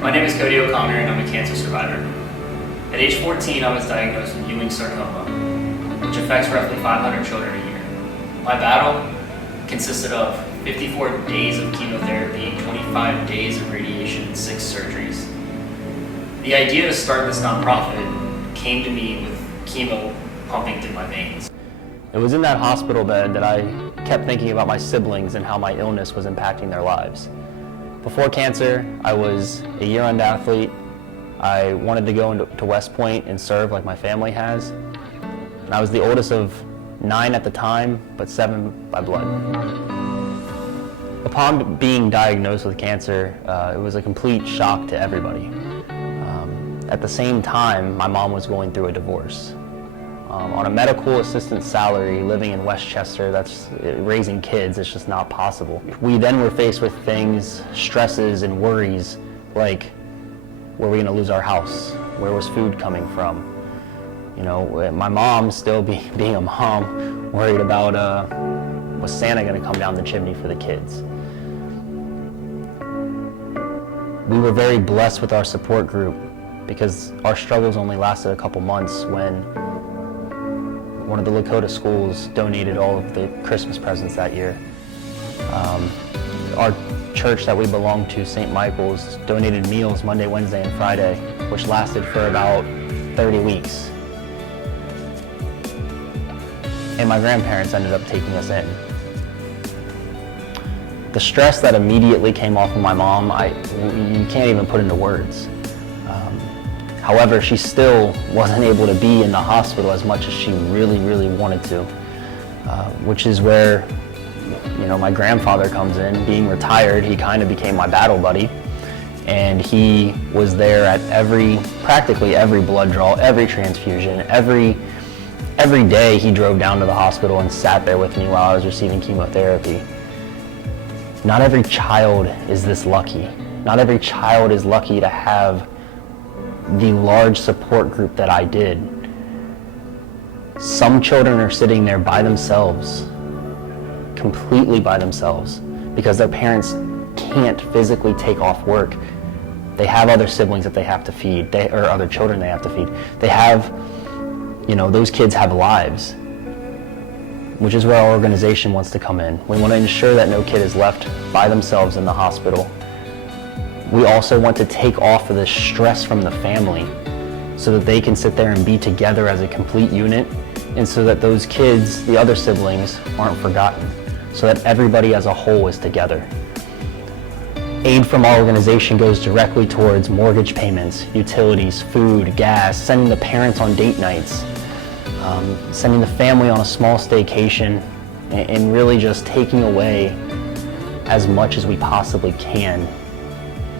My name is Cody O'Connor and I'm a cancer survivor. At age 14, I was diagnosed with Ewing sarcoma, which affects roughly 500 children a year. My battle consisted of 54 days of chemotherapy, 25 days of radiation, and 6 surgeries. The idea to start this nonprofit came to me with chemo pumping through my veins. It was in that hospital bed that I kept thinking about my siblings and how my illness was impacting their lives. Before cancer, I was a year-round athlete. I wanted to go to West Point and serve like my family has. And I was the oldest of 9 at the time, but 7 by blood. Upon being diagnosed with cancer, it was a complete shock to everybody. At the same time, my mom was going through a divorce. On a medical assistant salary, living in Westchester, that's raising kids, it's just not possible. We then were faced with things, stresses and worries like, were we going to lose our house? Where was food coming from? You know, my mom, still being a mom, worried about was Santa going to come down the chimney for the kids? We were very blessed with our support group because our struggles only lasted a couple months when one of the Lakota schools donated all of the Christmas presents that year. Our church that we belonged to, St. Michael's, donated meals Monday, Wednesday, and Friday, which lasted for about 30 weeks. And my grandparents ended up taking us in. The stress that immediately came off of my mom, you can't even put into words. However, she still wasn't able to be in the hospital as much as she really, really wanted to, which is where, you know, my grandfather comes in. Being retired, he kind of became my battle buddy, and he was there at practically every blood draw, every transfusion, every day he drove down to the hospital and sat there with me while I was receiving chemotherapy. Not every child is this lucky. Not every child is lucky to have the large support group that I did. Some children are sitting there by themselves, completely by themselves, because their parents can't physically take off work. They have other siblings that they have to feed, or other children they have to feed. They have, you know, those kids have lives, which is where our organization wants to come in. We want to ensure that no kid is left by themselves in the hospital. We also want to take off of the stress from the family so that they can sit there and be together as a complete unit, and so that those kids, the other siblings, aren't forgotten, so that everybody as a whole is together. Aid from our organization goes directly towards mortgage payments, utilities, food, gas, sending the parents on date nights, sending the family on a small staycation, and really just taking away as much as we possibly can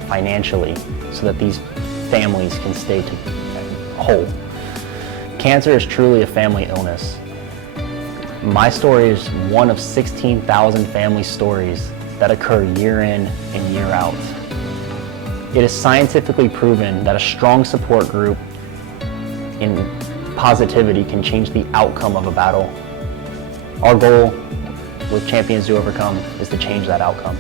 financially so that these families can stay whole. Cancer is truly a family illness. My story is one of 16,000 family stories that occur year in and year out. It is scientifically proven that a strong support group in positivity can change the outcome of a battle. Our goal with Champions to Overcome is to change that outcome.